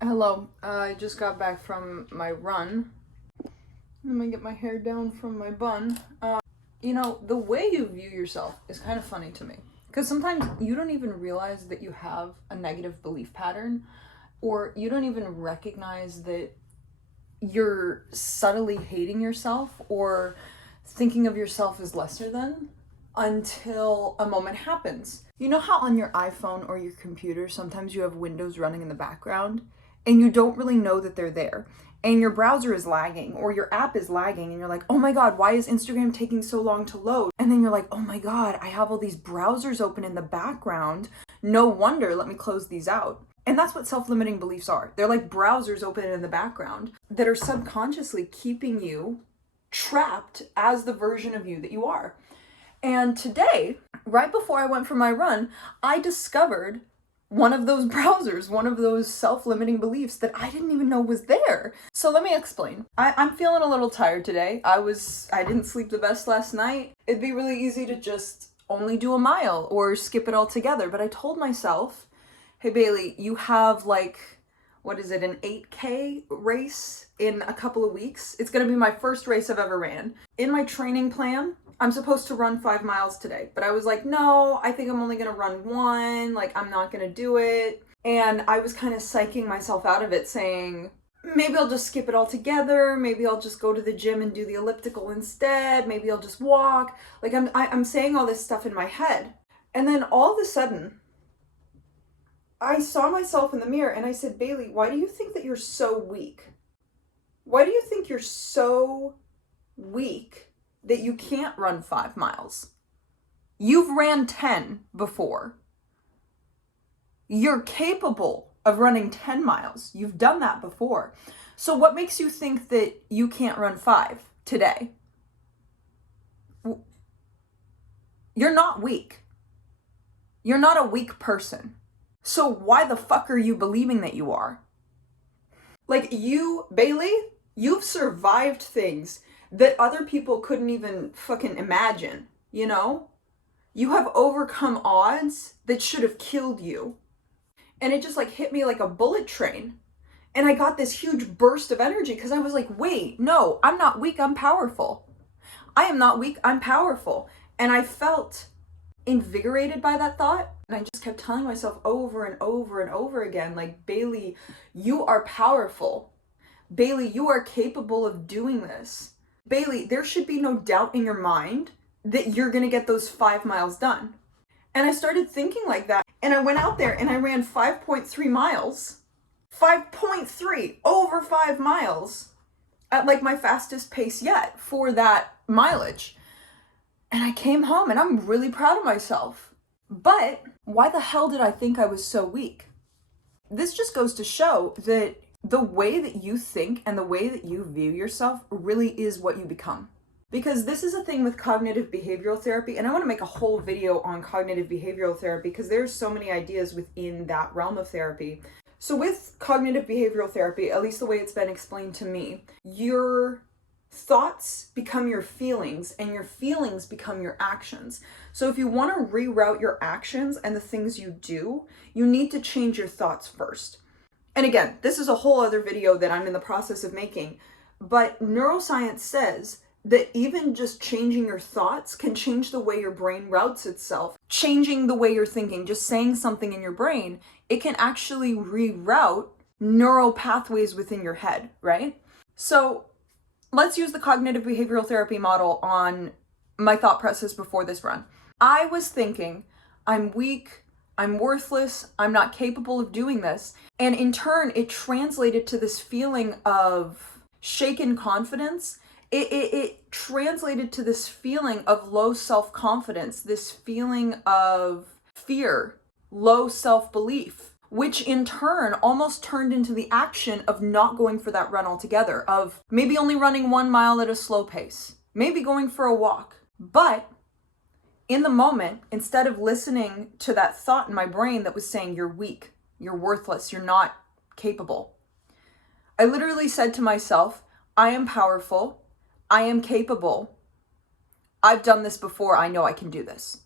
Hello, I just got back from my run. Let me get my hair down from my bun. The way you view yourself is kind of funny to me. Because sometimes you don't even realize that you have a negative belief pattern, or you don't even recognize that you're subtly hating yourself or thinking of yourself as lesser than until a moment happens. You know how on your iPhone or your computer sometimes you have windows running in the background and you don't really know that they're there, and your browser is lagging or your app is lagging and you're like, oh my god, why is Instagram taking so long to load? And then you're like, oh my god, I have all these browsers open in the background. No wonder, let me close these out. And that's what self-limiting beliefs are. They're like browsers open in the background that are subconsciously keeping you trapped as the version of you that you are. And today, right before I went for my run, I discovered one of those browsers, one of those self-limiting beliefs that I didn't even know was there. So let me explain. I'm feeling a little tired today. I didn't sleep the best last night. It'd be really easy to just only do a mile or skip it altogether. But I told myself, hey Bailey, you have an 8K race in a couple of weeks. It's gonna be my first race I've ever ran. In my training plan, I'm supposed to run 5 miles today, but I was like, no, I think I'm only gonna run one, I'm not gonna do it. And I was kind of psyching myself out of it, saying, maybe I'll just skip it altogether, maybe I'll just go to the gym and do the elliptical instead, maybe I'll just walk. I'm saying all this stuff in my head. And then all of a sudden, I saw myself in the mirror and I said, Bailey, why do you think that you're so weak? Why do you think you're so weak that you can't run 5 miles? You've ran 10 before. You're capable of running 10 miles. You've done that before. So what makes you think that you can't run 5 today? You're not weak. You're not a weak person. So why the fuck are you believing that you are? You, Bailey, you've survived things that other people couldn't even fucking imagine, you know? You have overcome odds that should have killed you. And it just hit me like a bullet train. And I got this huge burst of energy because I was like, wait, no, I'm not weak, I'm powerful. I am not weak, I'm powerful. And I felt invigorated by that thought. And I just kept telling myself over and over and over again, Bailey, you are powerful. Bailey, you are capable of doing this. Bailey, there should be no doubt in your mind that you're gonna get those 5 miles done. And I started thinking like that. And I went out there and I ran 5.3 miles. 5.3, over 5 miles at my fastest pace yet for that mileage. And I came home and I'm really proud of myself. But why the hell did I think I was so weak? This just goes to show that the way that you think and the way that you view yourself really is what you become. Because this is a thing with cognitive behavioral therapy, and I want to make a whole video on cognitive behavioral therapy because there's so many ideas within that realm of therapy. So with cognitive behavioral therapy, at least the way it's been explained to me, your thoughts become your feelings and your feelings become your actions. So if you want to reroute your actions and the things you do, you need to change your thoughts first. And again, this is a whole other video that I'm in the process of making, but neuroscience says that even just changing your thoughts can change the way your brain routes itself. Changing the way you're thinking, just saying something in your brain, it can actually reroute neural pathways within your head, right? So let's use the cognitive behavioral therapy model on my thought process before this run. I was thinking, I'm weak, I'm worthless, I'm not capable of doing this. And in turn, it translated to this feeling of shaken confidence. It translated to this feeling of low self-confidence, this feeling of fear, low self-belief, which in turn almost turned into the action of not going for that run altogether, of maybe only running 1 mile at a slow pace, maybe going for a walk. But in the moment, instead of listening to that thought in my brain that was saying, you're weak, you're worthless, you're not capable, I literally said to myself, I am powerful, I am capable, I've done this before, I know I can do this.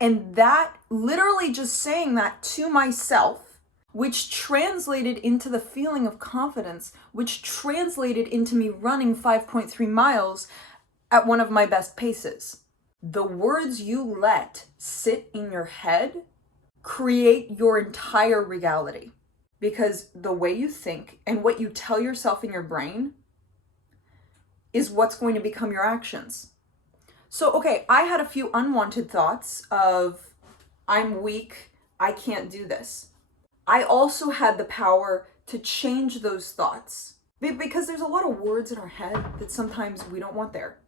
And that, literally just saying that to myself, which translated into the feeling of confidence, which translated into me running 5.3 miles at one of my best paces. The words you let sit in your head create your entire reality, because the way you think and what you tell yourself in your brain is what's going to become your actions. So, okay, I had a few unwanted thoughts of, I'm weak, I can't do this. I also had the power to change those thoughts, because there's a lot of words in our head that sometimes we don't want there.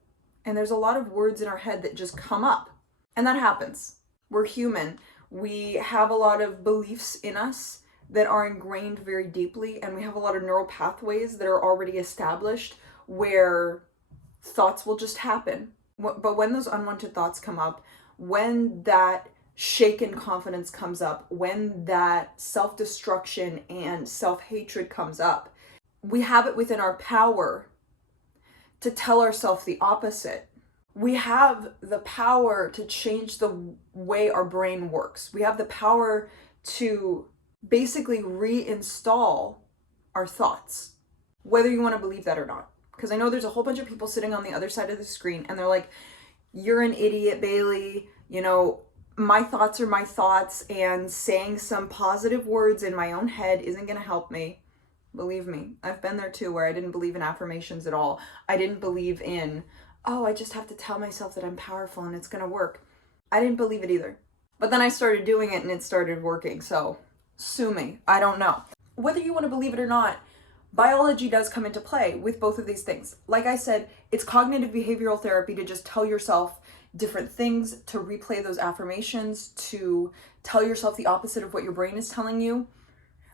And there's a lot of words in our head that just come up. And that happens. We're human. We have a lot of beliefs in us that are ingrained very deeply, and we have a lot of neural pathways that are already established where thoughts will just happen. But when those unwanted thoughts come up, when that shaken confidence comes up, when that self-destruction and self-hatred comes up, we have it within our power to tell ourselves the opposite. We have the power to change the way our brain works. We have the power to basically reinstall our thoughts, whether you want to believe that or not. Because I know there's a whole bunch of people sitting on the other side of the screen and they're like, you're an idiot, Bailey. You know, my thoughts are my thoughts, and saying some positive words in my own head isn't going to help me. Believe me, I've been there too, where I didn't believe in affirmations at all. I didn't believe in, oh, I just have to tell myself that I'm powerful and it's going to work. I didn't believe it either. But then I started doing it and it started working. So sue me. I don't know. Whether you want to believe it or not, biology does come into play with both of these things. Like I said, it's cognitive behavioral therapy to just tell yourself different things, to replay those affirmations, to tell yourself the opposite of what your brain is telling you.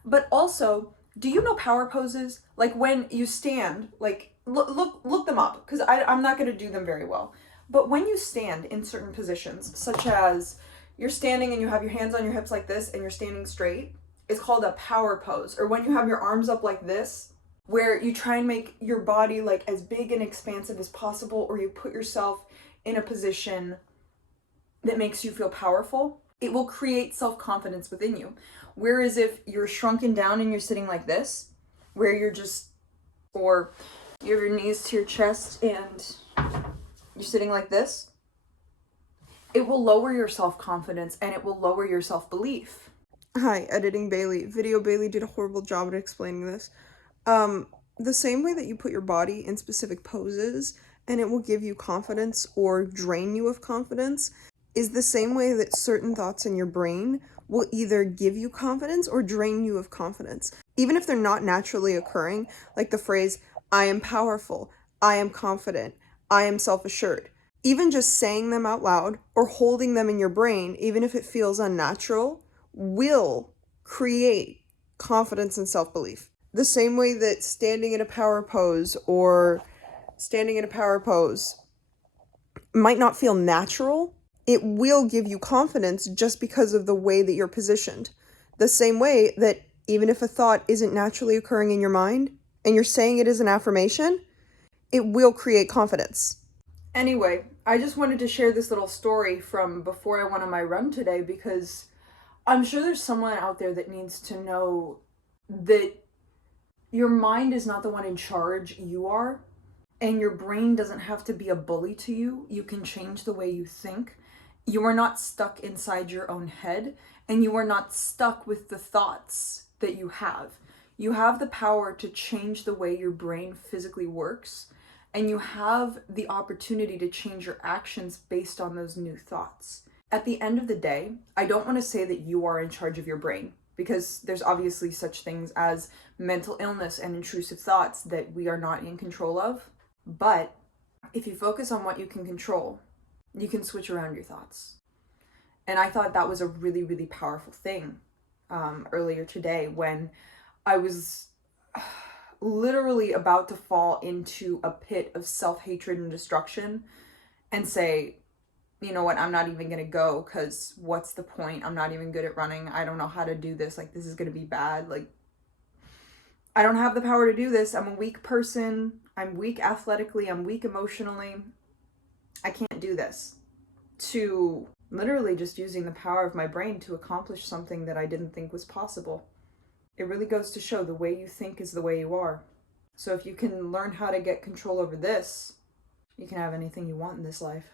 But also, do you know power poses? Like when you stand, like look them up, because I'm not going to do them very well. But when you stand in certain positions, such as you're standing and you have your hands on your hips like this and you're standing straight, it's called a power pose. Or when you have your arms up like this, where you try and make your body like as big and expansive as possible, or you put yourself in a position that makes you feel powerful, it will create self-confidence within you. Whereas if you're shrunken down and you're sitting like this, where you're just, or you have your knees to your chest and you're sitting like this, it will lower your self-confidence and it will lower your self-belief. Hi, Editing Bailey. Video Bailey did a horrible job at explaining this. The same way that you put your body in specific poses and it will give you confidence or drain you of confidence is the same way that certain thoughts in your brain will either give you confidence or drain you of confidence. Even if they're not naturally occurring, like the phrase, I am powerful, I am confident, I am self-assured. Even just saying them out loud or holding them in your brain, even if it feels unnatural, will create confidence and self-belief. The same way that standing in a power pose might not feel natural, it will give you confidence just because of the way that you're positioned. The same way that even if a thought isn't naturally occurring in your mind and you're saying it as an affirmation, it will create confidence. Anyway, I just wanted to share this little story from before I went on my run today, because I'm sure there's someone out there that needs to know that your mind is not the one in charge, you are. And your brain doesn't have to be a bully to you. You can change the way you think. You are not stuck inside your own head, and you are not stuck with the thoughts that you have. You have the power to change the way your brain physically works, and you have the opportunity to change your actions based on those new thoughts. At the end of the day, I don't want to say that you are in charge of your brain, because there's obviously such things as mental illness and intrusive thoughts that we are not in control of. But if you focus on what you can control, you can switch around your thoughts. And I thought that was a really, really powerful thing earlier today, when I was literally about to fall into a pit of self-hatred and destruction and say, you know what, I'm not even gonna go, because what's the point? I'm not even good at running. I don't know how to do this. Like, this is gonna be bad. Like, I don't have the power to do this. I'm a weak person. I'm weak athletically. I'm weak emotionally. I can't do this. To literally just using the power of my brain to accomplish something that I didn't think was possible. It really goes to show the way you think is the way you are. So if you can learn how to get control over this, you can have anything you want in this life.